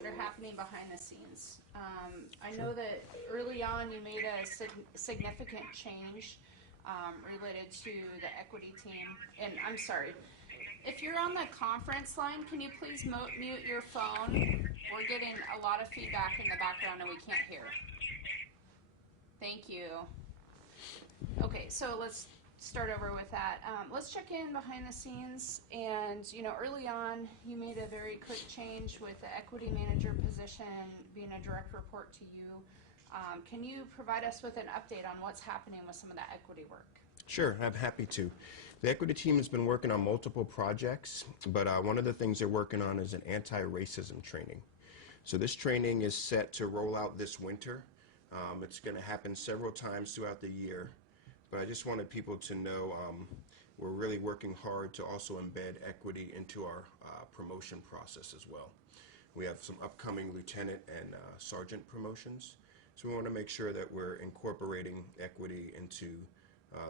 that are happening behind the scenes. I know that early on you made a significant change related to the equity team. And I'm sorry, if you're on the conference line, can you please mute your phone? We're getting a lot of feedback in the background and we can't hear. Thank you. Okay, so let's start over with that. Let's check in behind the scenes. And, you know, early on, you made a very quick change with the equity manager position being a direct report to you. Can you provide us with an update on what's happening with some of that equity work? Sure, I'm happy to. The equity team has been working on multiple projects, but one of the things they're working on is an anti-racism training. So this training is set to roll out this winter. It's going to happen several times throughout the year. But I just wanted people to know we're really working hard to also embed equity into our promotion process as well. We have some upcoming lieutenant and sergeant promotions, so we want to make sure that we're incorporating equity into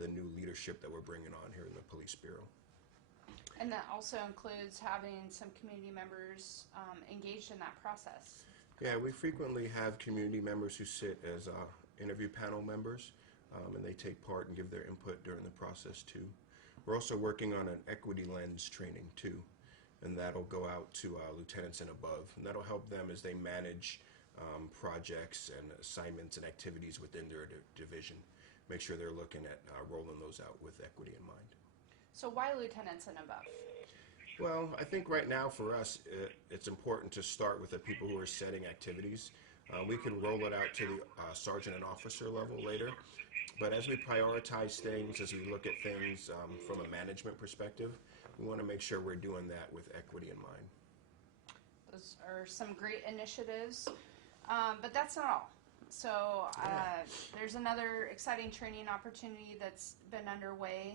the new leadership that we're bringing on here in the Police Bureau. And that also includes having some community members engaged in that process. Yeah, we frequently have community members who sit as interview panel members. And they take part and give their input during the process too. We're also working on an equity lens training too, and that'll go out to lieutenants and above, and that'll help them as they manage projects and assignments and activities within their division. Make sure they're looking at rolling those out with equity in mind. So why lieutenants and above? Well, I think right now for us, it's important to start with the people who are setting activities. We can roll it out to the sergeant and officer level later. But as we prioritize things, as we look at things from a management perspective, we want to make sure we're doing that with equity in mind. Those are some great initiatives, but that's not all. So there's another exciting training opportunity that's been underway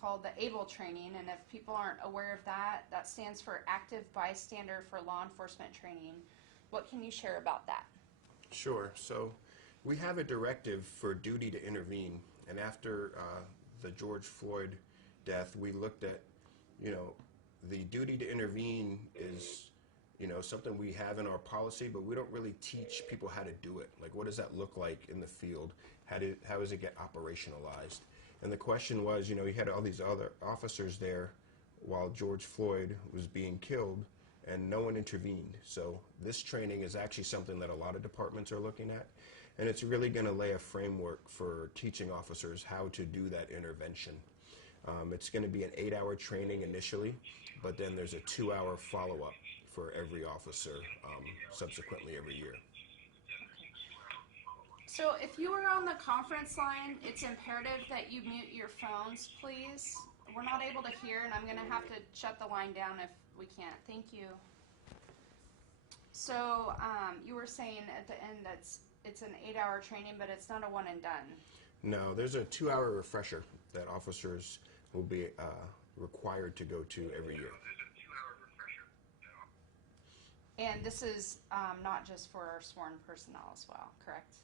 called the ABLE training, and if people aren't aware of that, that stands for Active Bystander for Law Enforcement Training. What can you share about that? Sure. So we have a directive for duty to intervene, and after the George Floyd death, we looked at, the duty to intervene is, something we have in our policy, but we don't really teach people how to do it. Like, what does that look like in the field? How does it get operationalized? And the question was, you had all these other officers there while George Floyd was being killed, and no one intervened. So this training is actually something that a lot of departments are looking at, and it's really going to lay a framework for teaching officers how to do that intervention. It's going to be an 8-hour training initially, but then there's a 2-hour follow-up for every officer subsequently every year. So if you are on the conference line, it's imperative that you mute your phones, please. We're not able to hear, and I'm going to have to shut the line down if we can't. Thank you. So you were saying at the end that it's an 8-hour training, but it's not a one and done. No, there's a 2-hour refresher that officers will be required to go to every year. And this is not just for our sworn personnel as well, correct?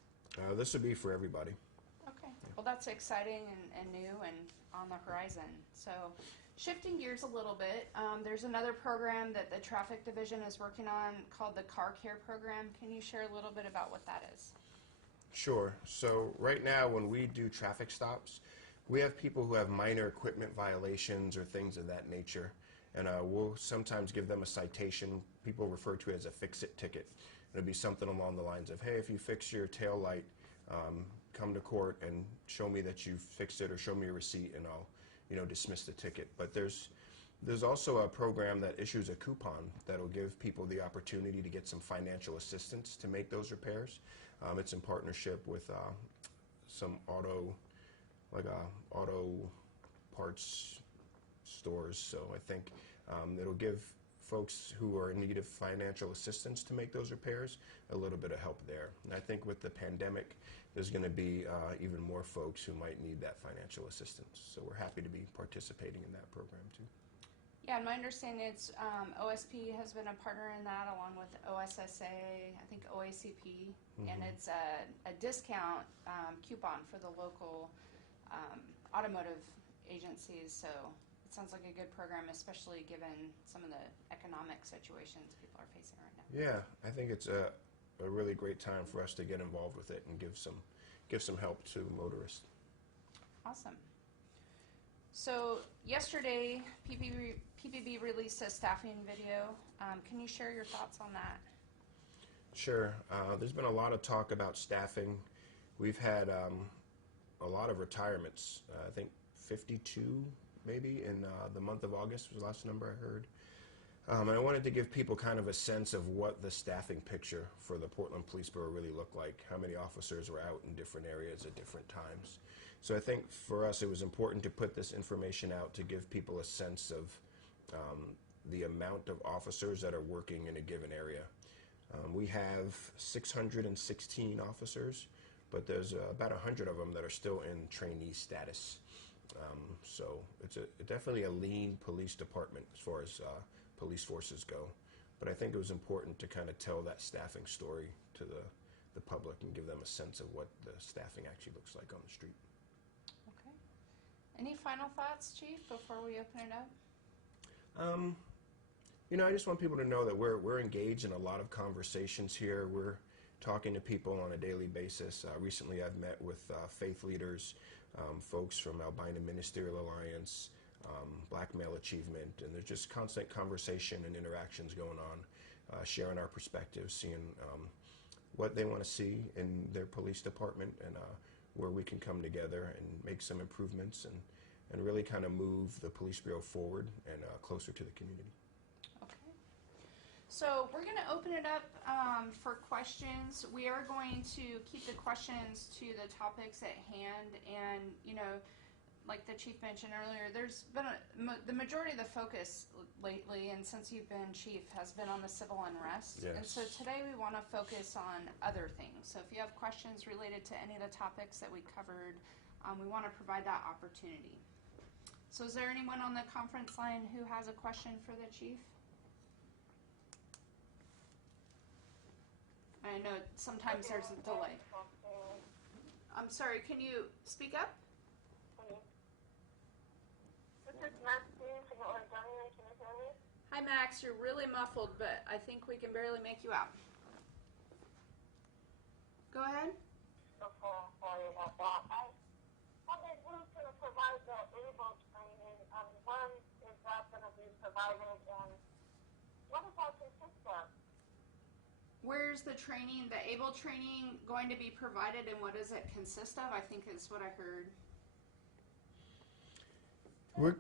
This would be for everybody. Okay. Well, that's exciting and new and on the horizon. So shifting gears a little bit, there's another program that the traffic division is working on called the Car Care Program. Can you share a little bit about what that is? Sure. So right now when we do traffic stops, we have people who have minor equipment violations or things of that nature, and we'll sometimes give them a citation. People refer to it as a fix-it ticket. It'll be something along the lines of, hey, if you fix your tail light, come to court and show me that you fixed it, or show me a receipt, and I'll dismiss the ticket. But there's also a program that issues a coupon that'll give people the opportunity to get some financial assistance to make those repairs. It's in partnership with some auto parts stores. So I think it'll give folks who are in need of financial assistance to make those repairs a little bit of help there. And I think with the pandemic, there's going to be even more folks who might need that financial assistance. So we're happy to be participating in that program too. Yeah, and my understanding is OSP has been a partner in that, along with OSSA, I think OACP, and it's a discount coupon for the local automotive agencies. So it sounds like a good program, especially given some of the economic situations people are facing right now. Yeah, I think it's a really great time for us to get involved with it and give some help to motorists. Awesome. So yesterday, PPB released a staffing video. Can you share your thoughts on that? Sure. There's been a lot of talk about staffing. We've had a lot of retirements. I think 52 maybe in the month of August was the last number I heard. And I wanted to give people kind of a sense of what the staffing picture for the Portland Police Bureau really looked like, how many officers were out in different areas at different times. So I think for us it was important to put this information out to give people a sense of the amount of officers that are working in a given area. We have 616 officers, but there's about 100 of them that are still in trainee status. So it's definitely a lean police department as far as police forces go. But I think it was important to kind of tell that staffing story to the public and give them a sense of what the staffing actually looks like on the street. Okay. Any final thoughts, Chief, before we open it up? You know, I just want people to know that we're engaged in a lot of conversations here. We're talking to people on a daily basis. Recently I've met with faith leaders, folks from Albina Ministerial Alliance, Black Male Achievement, and there's just constant conversation and interactions going on, sharing our perspectives, seeing what they want to see in their police department and where we can come together and make some improvements and really kind of move the police bureau forward and closer to the community. Okay. So we're going to open it up for questions. We are going to keep the questions to the topics at hand, and you know, like the chief mentioned earlier, there's been the majority of the focus lately, and since you've been chief, has been on the civil unrest. Yes. And so today we want to focus on other things. So if you have questions related to any of the topics that we covered, we want to provide that opportunity. So is there anyone on the conference line who has a question for the chief? I know sometimes there's a delay. I'm sorry, can you speak up? This is Maxine from Oregonian. Can you hear me? Hi Max, you're really muffled, but I think we can barely make you out. Go ahead. Okay, sorry about that. I was going to provide the ABLE training. When is that going to be provided, and what does that consist of? Where's the training, the ABLE training, going to be provided, and what does it consist of? I think is what I heard. We're,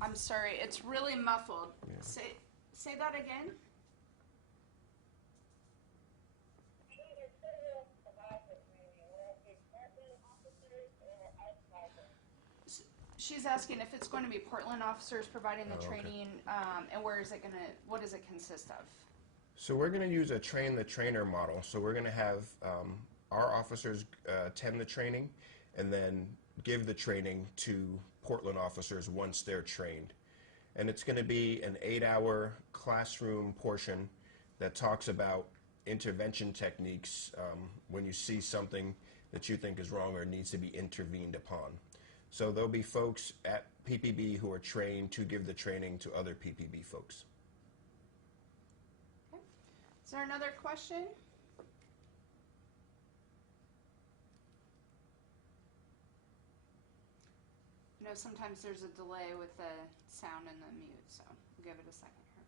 I'm sorry, it's really muffled. Yeah. Say that again. She's asking if it's going to be Portland officers providing the training, and where is it going to? What does it consist of? So we're going to use a train the trainer model. So we're going to have our officers attend the training and then give the training to Portland officers once they're trained. And it's going to be an 8-hour classroom portion that talks about intervention techniques when you see something that you think is wrong or needs to be intervened upon. So there'll be folks at PPB who are trained to give the training to other PPB folks. Okay. Is there another question? I know sometimes there's a delay with the sound and the mute, so we'll give it a second here.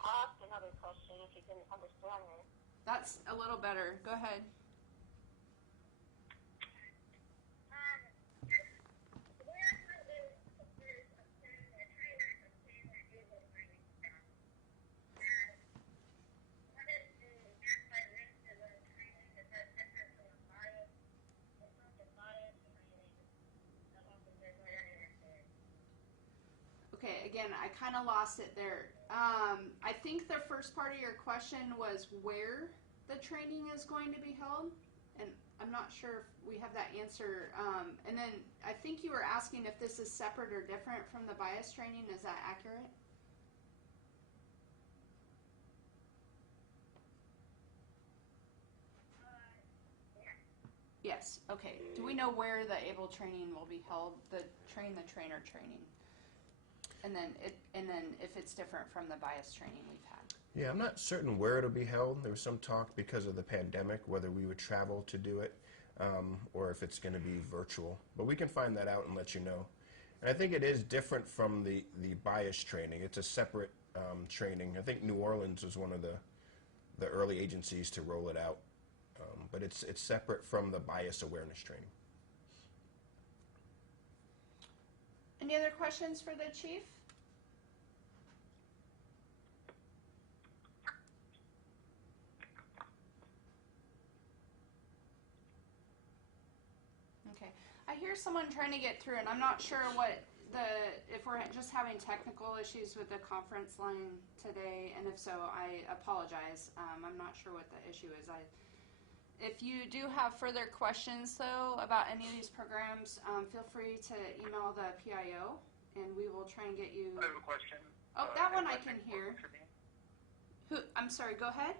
I'll ask another question if you can understand me. That's a little better. Go ahead. Okay, again, I kind of lost it there. I think the first part of your question was where the training is going to be held, and I'm not sure if we have that answer. And then I think you were asking if this is separate or different from the bias training. Is that accurate? Yes. Okay. Do we know where the ABLE training will be held? The train the trainer training, and then if it's different from the bias training we've had. Yeah, I'm not certain where it'll be held. There was some talk because of the pandemic whether we would travel to do it or if it's going to be virtual. But we can find that out and let you know. And I think it is different from the bias training. It's a separate training. I think New Orleans was one of the early agencies to roll it out. But it's separate from the bias awareness training. Any other questions for the chief? Okay. I hear someone trying to get through, and I'm not sure if we're just having technical issues with the conference line today, and if so, I apologize. I'm not sure what the issue is. If you do have further questions, though, about any of these programs, feel free to email the PIO, and we will try and get you. I have a question. Oh, that one I can hear. Who? I'm sorry. Go ahead.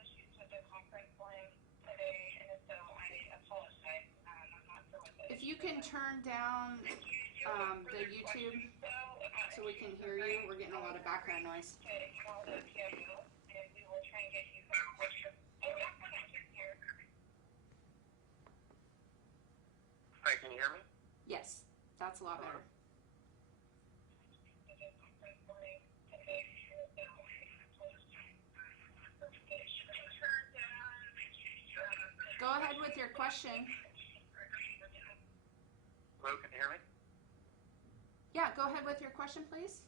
Issues with the conference line today, and so I apologize. I'm not sure what the If you can turn down the YouTube so we can hear you. We're getting a lot of background noise. Hi, can you hear me? Yes, that's a lot better. Go ahead with your question. Hello, can you hear me? Yeah, go ahead with your question, please.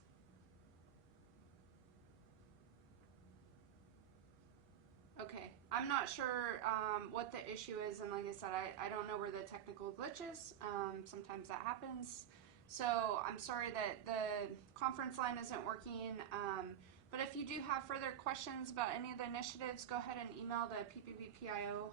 Okay, I'm not sure what the issue is, and like I said, I don't know where the technical glitch is. Sometimes that happens. So I'm sorry that the conference line isn't working. But if you do have further questions about any of the initiatives, go ahead and email the PPBPIO